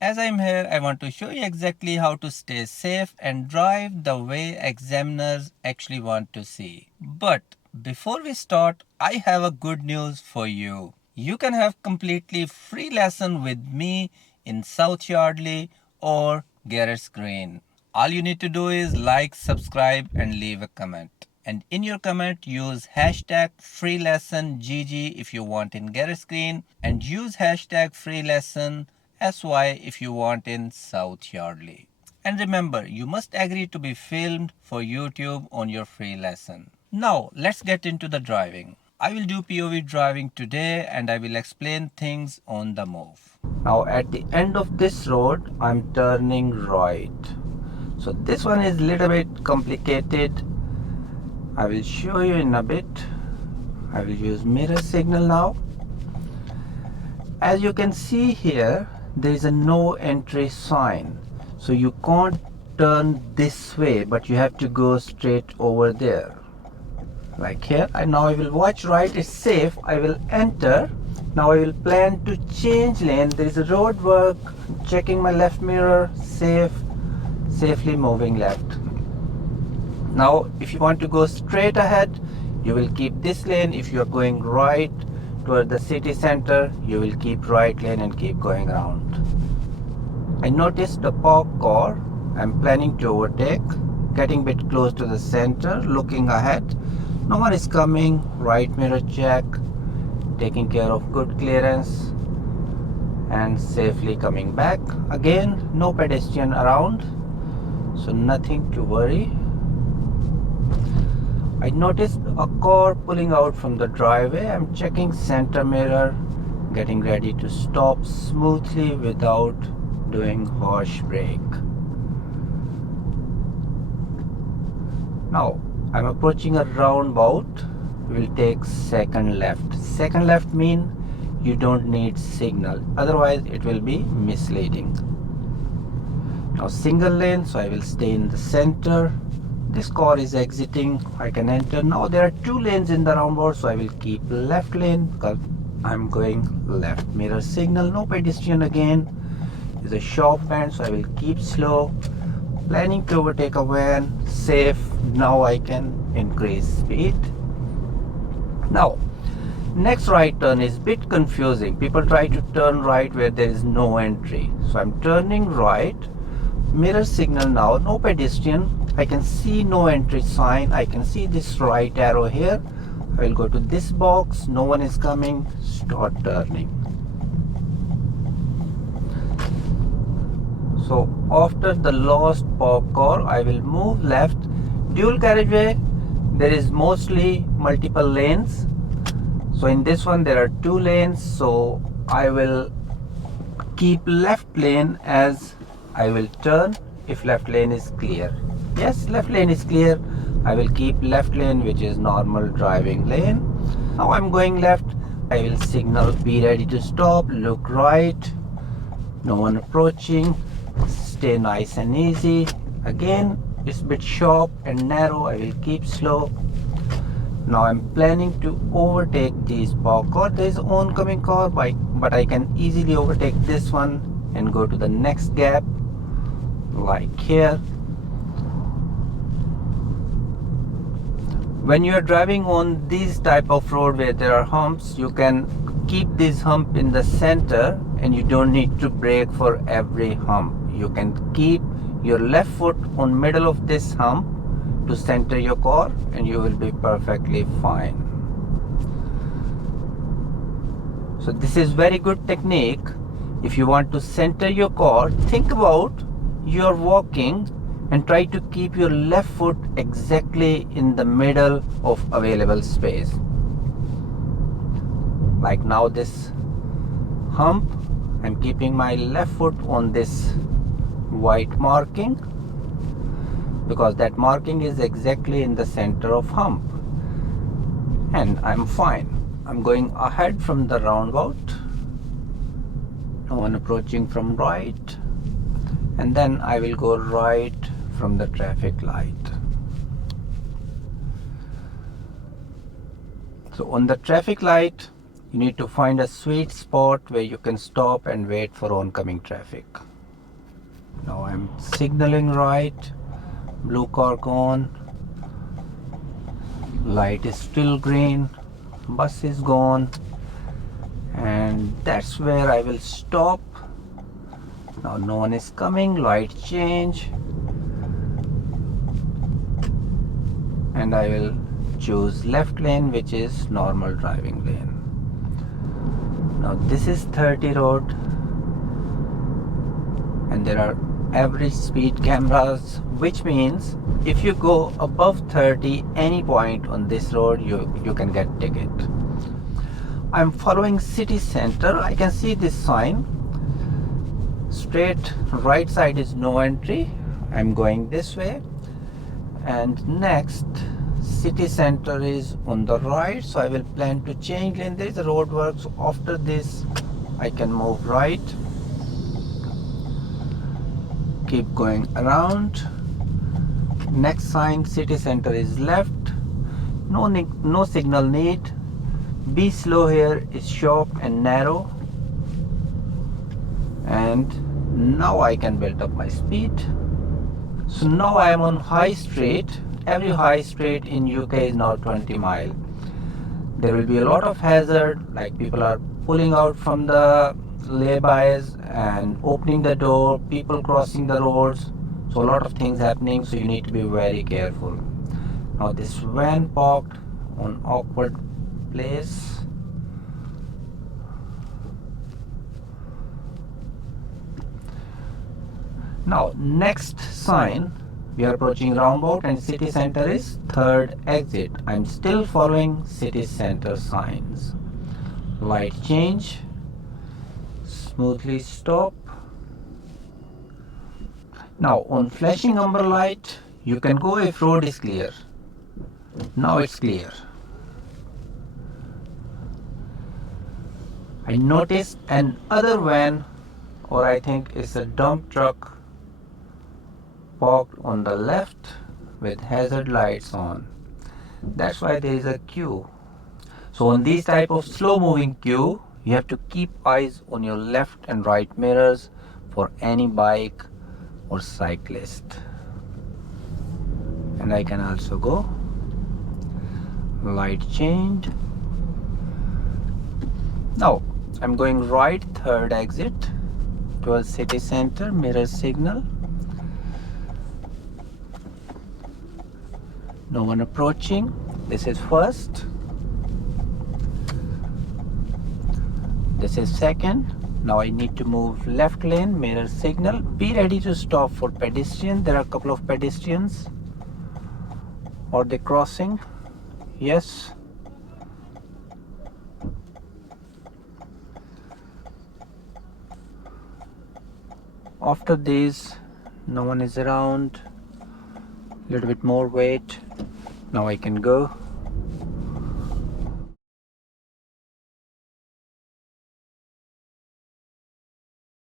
As I'm here, I want to show you exactly how to stay safe and drive the way examiners actually want to see. But before we start, I have a good news for you. You can have completely free lesson with me in South Yardley or Garrett's Green. All you need to do is like, subscribe and leave a comment. And in your comment, use hashtag free lesson GG if you want in Garrett's Green, and use hashtag free lesson SY if you want in South Yardley. And remember, you must agree to be filmed for YouTube on your free lesson. Now, let's get into the driving. I will do POV driving today and I will explain things on the move. Now, at the end of this road, I'm turning right. So this one is a little bit complicated. I will show you in a bit. I will use mirror signal now. As you can see here, there is a no entry sign. So you can't turn this way, but you have to go straight over there. Like here. And now I will watch right, it's safe. I will enter. Now I will plan to change lane. There is a road work. Checking my left mirror, safely moving left. Now if you want to go straight ahead, you will keep this lane. If you are going right toward the city center, you will keep right lane and keep going around. I noticed the parked car. I'm planning to overtake, getting a bit close to the center, looking ahead. No one is coming. Right mirror check, taking care of good clearance and safely coming back. Again, no pedestrian around, so nothing to worry. I noticed a car pulling out from the driveway. I'm checking center mirror, getting ready to stop smoothly without doing harsh brake. Now I'm approaching a roundabout. We'll take second left. Second left mean you don't need signal, otherwise it will be misleading. Now single lane, so I will stay in the center. This car is exiting, I can enter. Now there are two lanes in the roundabout, so I will keep left lane because I'm going left. Mirror signal, no pedestrian again. There's a sharp bend, so I will keep slow. Planning to overtake a van, safe. Now I can increase speed. Now, next right turn is a bit confusing. People try to turn right where there is no entry. So I'm turning right. Mirror signal now, no pedestrian. I can see no entry sign. I can see this right arrow here. I will go to this box. No one is coming. Start turning. So after the last parked car, I will move left. Dual carriageway, there is mostly multiple lanes. So in this one there are two lanes, so I will keep left lane as I will turn if left lane is clear. Yes, left lane is clear. I will keep left lane, which is normal driving lane. Now I'm going left. I will signal, be ready to stop, look right. No one approaching. Stay nice and easy. Again, it's a bit sharp and narrow. I will keep slow. Now I'm planning to overtake these parked cars. There is an oncoming car, but I can easily overtake this one and go to the next gap, like here. When you are driving on this type of road where there are humps, you can keep this hump in the center and you don't need to brake for every hump. You can keep your left foot on middle of this hump to center your car and you will be perfectly fine. So this is very good technique. If you want to center your car, think about you're walking and try to keep your left foot exactly in the middle of available space. Like now this hump, I'm keeping my left foot on this white marking because that marking is exactly in the center of hump and I'm fine. I'm going ahead from the roundabout. No one approaching from right, and then I will go right from the traffic light. So on the traffic light You need to find a sweet spot where you can stop and wait for oncoming traffic. Now I'm signaling right, blue car gone, light is still green, bus is gone, and that's where I will stop. Now no one is coming, light change, and I will choose left lane, which is normal driving lane. Now this is 30 road, and there are average speed cameras, which means if you go above 30 any point on this road, you can get ticket. I'm following city center. I can see this sign. Straight right side is no entry. I'm going this way, and next city center is on the right, so I will plan to change lane. There is a road work, so after this I can move right, keep going around. Next sign, city center is left. No signal need. Be slow here is sharp and narrow, and now I can build up my speed. So now I am on high street. Every high street in UK is now 20 mile. There will be a lot of hazard, like people are pulling out from the laybys and opening the door, people crossing the roads, so a lot of things happening, so you need to be very careful. Now this van parked on awkward place. Now next sign, we are approaching roundabout, and city center is third exit. I'm still following city center signs. Light change, smoothly stop. Now on flashing amber light, you can go if road is clear. Now it's clear. I noticed another van, or I think it's a dump truck, parked on the left with hazard lights on. That's why there is a queue. So on these type of slow moving queue, you have to keep eyes on your left and right mirrors for any bike or cyclist. And I can also go. Light change. Now I'm going right, third exit towards city center, mirror signal. No one approaching. This is first. This is second. Now I need to move left lane, mirror signal. Be ready to stop for pedestrian. There are a couple of pedestrians. Are they crossing? Yes. After these, no one is around. Little bit more wait. Now I can go.